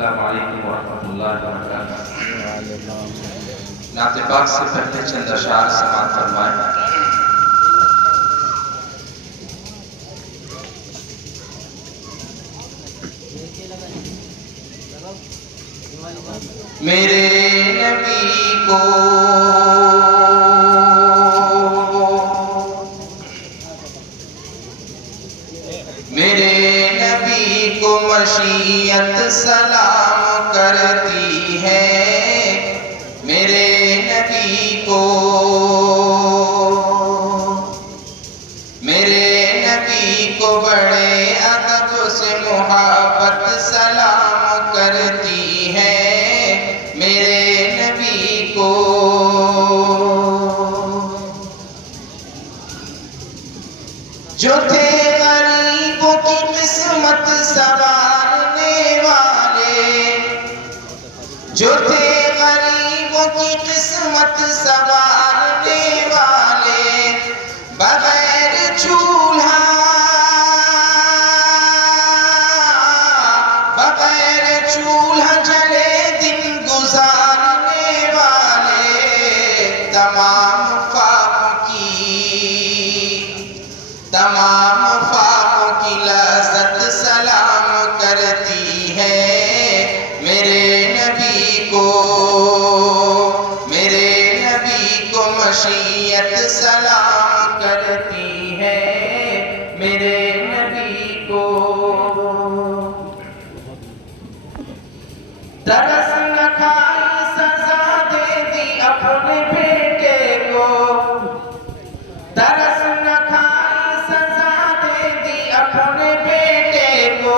अस्सलामु अलैकुम व रहमतुल्लाहि व बरकातुहू। नात पाक से पहले चंद अशार समाअत फरमाएं। मेरे नबी को मशीयत सलाम करती है। मेरे नबी को बड़े अदब से मोहब्बत सलाम करती है। मेरे नबी को जो थे गरीबों की किस्मत संवारने वाले, जो थे गरीबों की किस्मत संवारने वाले, बगैर चूल्हा जले दिन गुजारने वाले, तमाम फाकों की लज़्ज़त सलाम करती है। मेरे नबी को मशीयत सलाम करती है। मेरे नबी को तरस न खाई सजा दे दी अपने बेटे को, तरस न खाई सजा दे दी अपने बेटे को,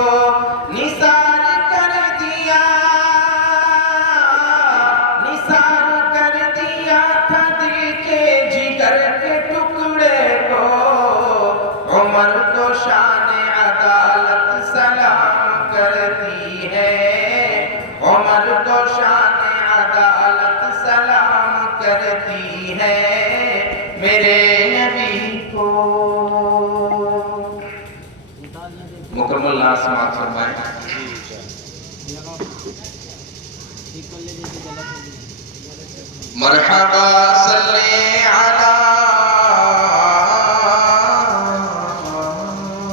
निसार कर दिया था दिल के जिगर के टुकड़े को। उमर को शान अदालत सलाम करती है। उमर को शान अदालत सलाम करती है। मेरे नबी को मुकम्मल नात समाअत फरमाएं। मरहबा